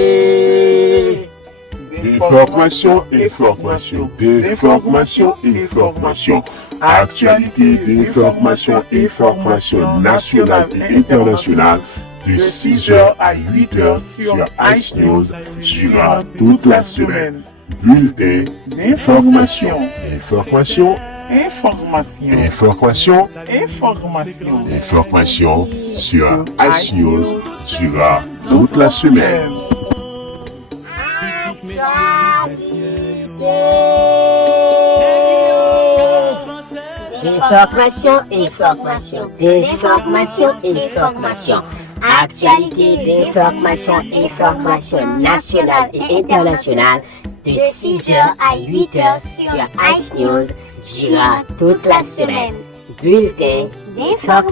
Actualité. Information, information, information, information. Actualité, information, information nationale et internationale. De 6h à 8h sur Ice News durant toute la semaine. Bulletin d'information. Information. Information. Information. Information. Information sur Ice News durant toute la semaine. Information, information, information, information. Actualité d'information, information nationale et internationale de 6h à 8h sur Ice News durant toute la semaine. Bulletin d'information.